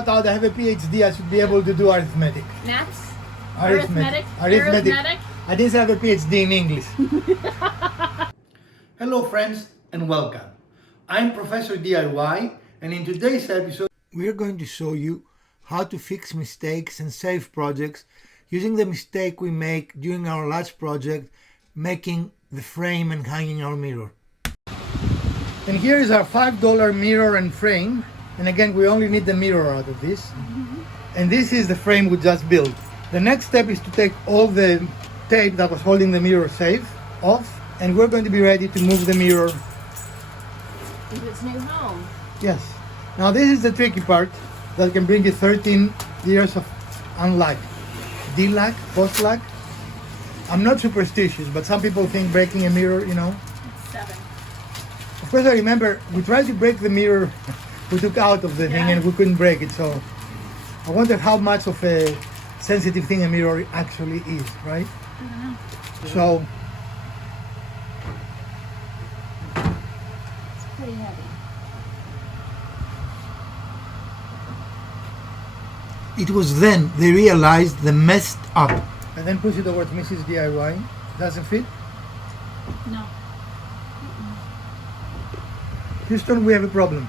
out loud, I have a PhD, I should be able to do arithmetic. Maths? Arithmetic. I didn't have a PhD in English. Hello friends and welcome. I'm Professor DIY, and in today's episode we're going to show you how to fix mistakes and save projects using the mistake we make during our last project, making the frame and hanging our mirror. And here is our $5 mirror and frame, and again we only need the mirror out of this. And this is the frame we just built. The next step is to take all the tape that was holding the mirror safe off, and we're going to be ready to move the mirror into its new home. Yes. Now this is the tricky part that can bring you 13 years of unluck. D-luck, post-luck. I'm not superstitious, but some people think breaking a mirror, you know. 7. Of course I remember we tried to break the mirror we took out of the thing and we couldn't break it, so I wonder how much of a sensitive thing a mirror actually is, right? I don't know. So It's pretty heavy. it was then they realized they messed up. And then push it towards Mrs. DIY. Doesn't fit? No. Houston, we have a problem.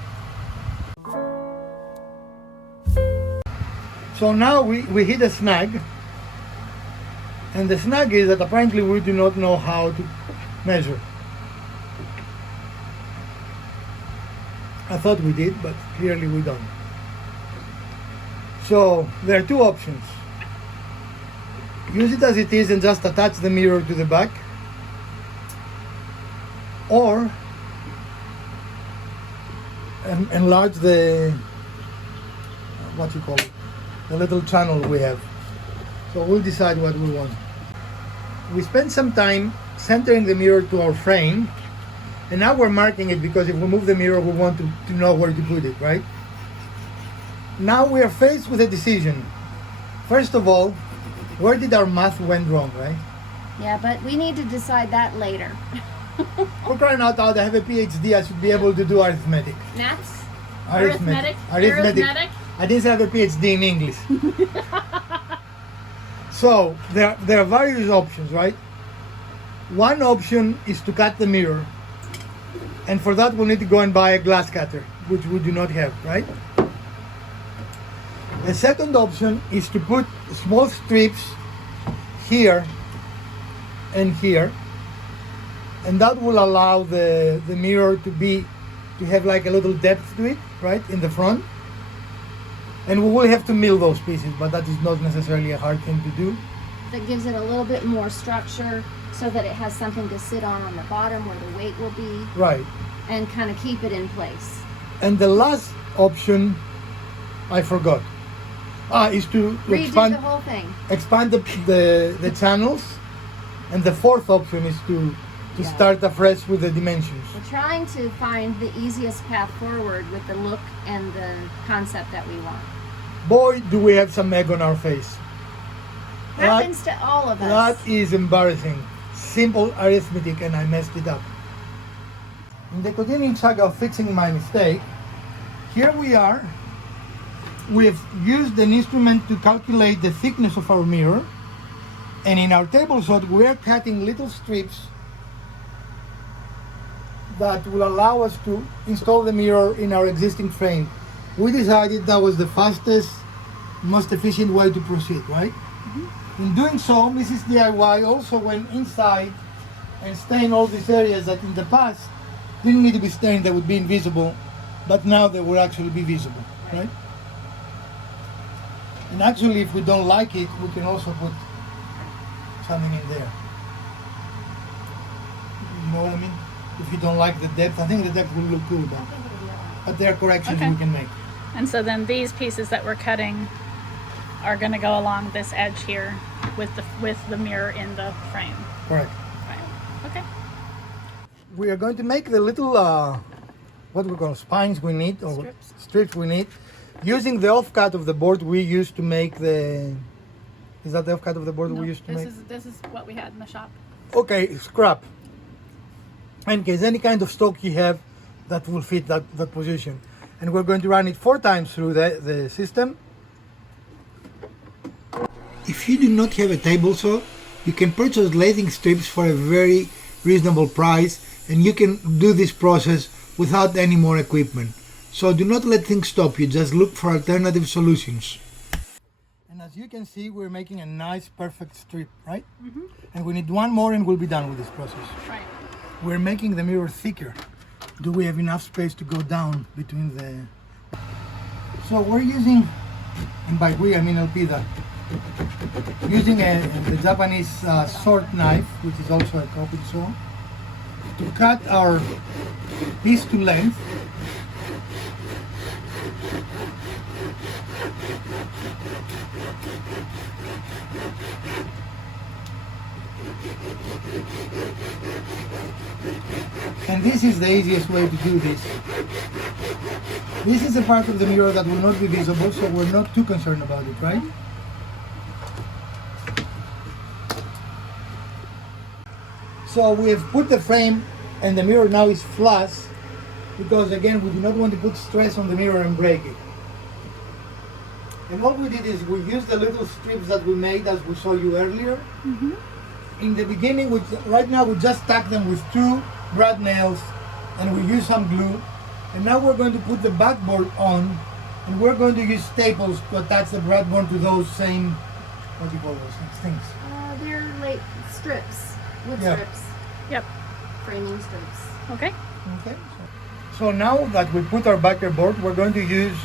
So now we hit a snag. And the snag is that apparently we do not know how to measure. I thought we did, but clearly we don't. So there are two options. Use it as it is and just attach the mirror to the back, or enlarge the, what you call it, the little channel we have. So we'll decide what we want. We spent some time centering the mirror to our frame, and now we're marking it because if we move the mirror we want to know where to put it, right? Now we are faced with a decision. First of all, where did our math went wrong, right? Yeah, but we need to decide that later. For crying out loud, I have a PhD, I should be able to do arithmetic. Maths? Arithmetic. I didn't have a PhD in English. So there are various options, right? One option is to cut the mirror, and for that we'll need to go and buy a glass cutter, which we do not have, right? The second option is to put small strips here and here, and that will allow the mirror to have like a little depth to it, right, in the front. And we will have to mill those pieces, but that is not necessarily a hard thing to do. That gives it a little bit more structure so that it has something to sit on the bottom where the weight will be. Right. And kind of keep it in place. And the last option, I forgot, is to expand the whole thing. Expand the channels. And the fourth option is to start afresh with the dimensions. We're trying to find the easiest path forward with the look and the concept that we want. Boy, do we have some egg on our face. Happens to all of us. That is embarrassing. Simple arithmetic and I messed it up. In the continuing saga of fixing my mistake, here we are. We've used an instrument to calculate the thickness of our mirror, and in our table saw we're cutting little strips that will allow us to install the mirror in our existing frame. We decided that was the fastest, most efficient way to proceed, right? Mm-hmm. In doing so, Mrs. DIY also went inside and stained all these areas that in the past didn't need to be stained, they would be invisible, but now they will actually be visible, right? And actually, if we don't like it, we can also put something in there. You know what I mean? If you don't like the depth, I think the depth will look good, but there are corrections we can make. And so then these pieces that we're cutting are going to go along this edge here with the mirror in the frame. Correct. Right. Okay. We are going to make the little what we call spines we need, or strips we need, using the offcut of the board we used to make the. Is that the offcut of the board we used to make? This is what we had in the shop. Okay, scrap. In case any kind of stock you have that will fit that position. and we're going to run it 4 times through the system. If you do not have a table saw, you can purchase lathing strips for a very reasonable price, and you can do this process without any more equipment. So do not let things stop you, just look for alternative solutions. And as you can see, we're making a nice perfect strip, right? Mm-hmm. And we need 1 more and we'll be done with this process. Right. We're making the mirror thicker. Do we have enough space to go down between the... So we're using, and by we I mean Elpida, using the Japanese sword knife, which is also a coping saw, to cut our piece to length. And this is the easiest way to do this. This is a part of the mirror that will not be visible, so we're not too concerned about it, right? So we have put the frame and the mirror now is flush, because again we do not want to put stress on the mirror and break it. And what we did is we used the little strips that we made as we saw you earlier. Mm-hmm. In the beginning, right now we just tack them with 2 brad nails and we use some glue. And now we're going to put the backboard on, and we're going to use staples to attach the backboard to those same, what do you call those things? They're like strips, wood Yeah. strips, Yep. framing strips. Okay. Okay. So now that we put our backboard, we're going to use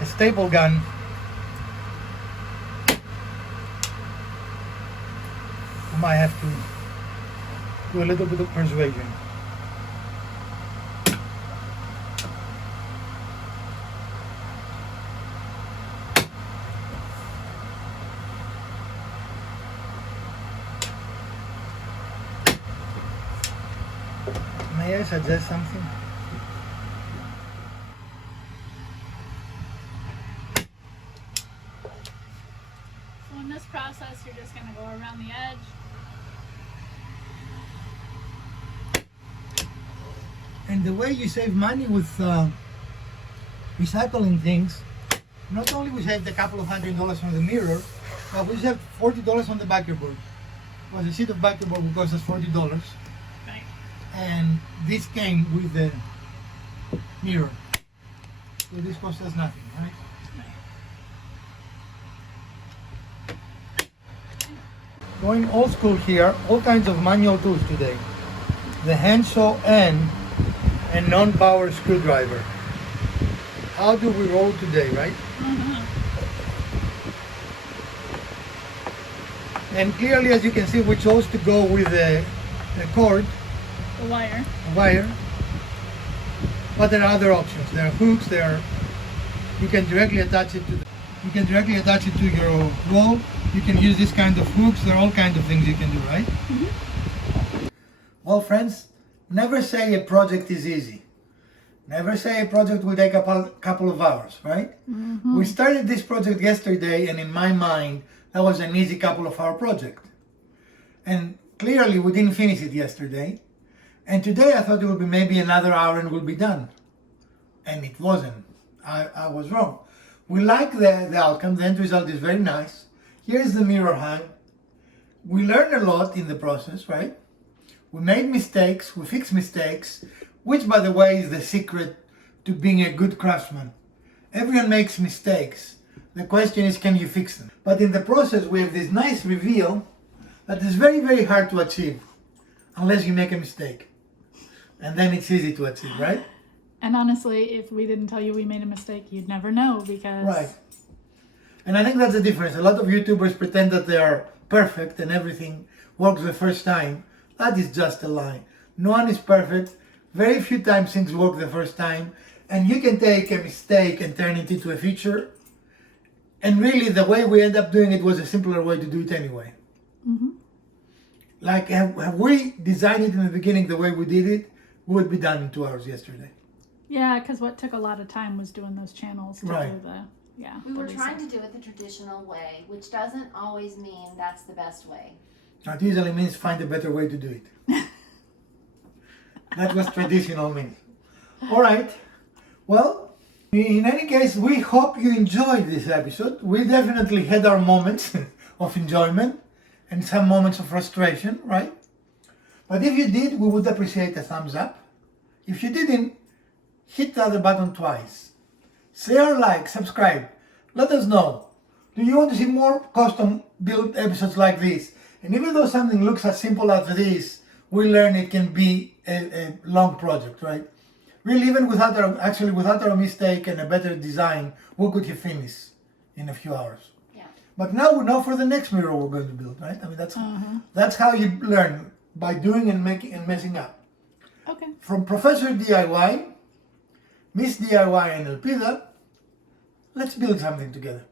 a staple gun. I might have to do a little bit of persuasion. May I suggest something? So in this process, you're just going to go around the edge. And the way you save money with recycling things, not only we saved a couple of $100 on the mirror, but we saved $40 on the backboard. Well, the sheet of backboard will cost us $40. Right. And this came with the mirror. So this cost us nothing, right? Going old school here, all kinds of manual tools today. The handsaw and a non-power screwdriver. How do we roll today, right? Mm-hmm. And clearly, as you can see, we chose to go with the cord, The wire. a wire. But there are other options. There are hooks. You can directly attach it to. You can directly attach it to your wall. You can use this kind of hooks. There are all kinds of things you can do, right? Mm-hmm. Well, friends, never say a project is easy. Never say a project will take a couple of hours, right? Mm-hmm. We started this project yesterday, and in my mind, that was an easy couple of hour project. And clearly, we didn't finish it yesterday. And today, I thought it would be maybe another hour and we'll be done. And it wasn't. I was wrong. We like the outcome. The end result is very nice. Here's the mirror hang. We learned a lot in the process, right? We made mistakes, we fixed mistakes, which, by the way, is the secret to being a good craftsman. Everyone makes mistakes. The question is, can you fix them? But in the process, we have this nice reveal that is very, very hard to achieve unless you make a mistake. And then it's easy to achieve, right? And honestly, if we didn't tell you we made a mistake, you'd never know, because... Right. And I think that's the difference. A lot of YouTubers pretend that they are perfect and everything works the first time. That is just a lie. No one is perfect. Very few times things work the first time. And you can take a mistake and turn it into a feature. And really, the way we end up doing it was a simpler way to do it anyway. Mm-hmm. Like, have we designed it in the beginning the way we did it, we would be done in 2 hours yesterday. Yeah, because what took a lot of time was doing those channels to Right. do the... Yeah. We were the trying research. to do it the traditional way, which doesn't always mean that's the best way. That usually means find a better way to do it. That was traditional means. All right. Well, in any case, we hope you enjoyed this episode. We definitely had our moments of enjoyment and some moments of frustration, right? But if you did, we would appreciate a thumbs up. If you didn't, hit the other button twice. Share, like, subscribe. Let us know. Do you want to see more custom built episodes like this? And even though something looks as simple as this, we learn it can be a long project, right? Really, even without our mistake and a better design, we could have finished in a few hours. Yeah. But now we know for the next mirror we're going to build, right? I mean, that's how you learn, by doing and making and messing up. Okay. From Professor DIY, Miss DIY and Elpida, let's build something together.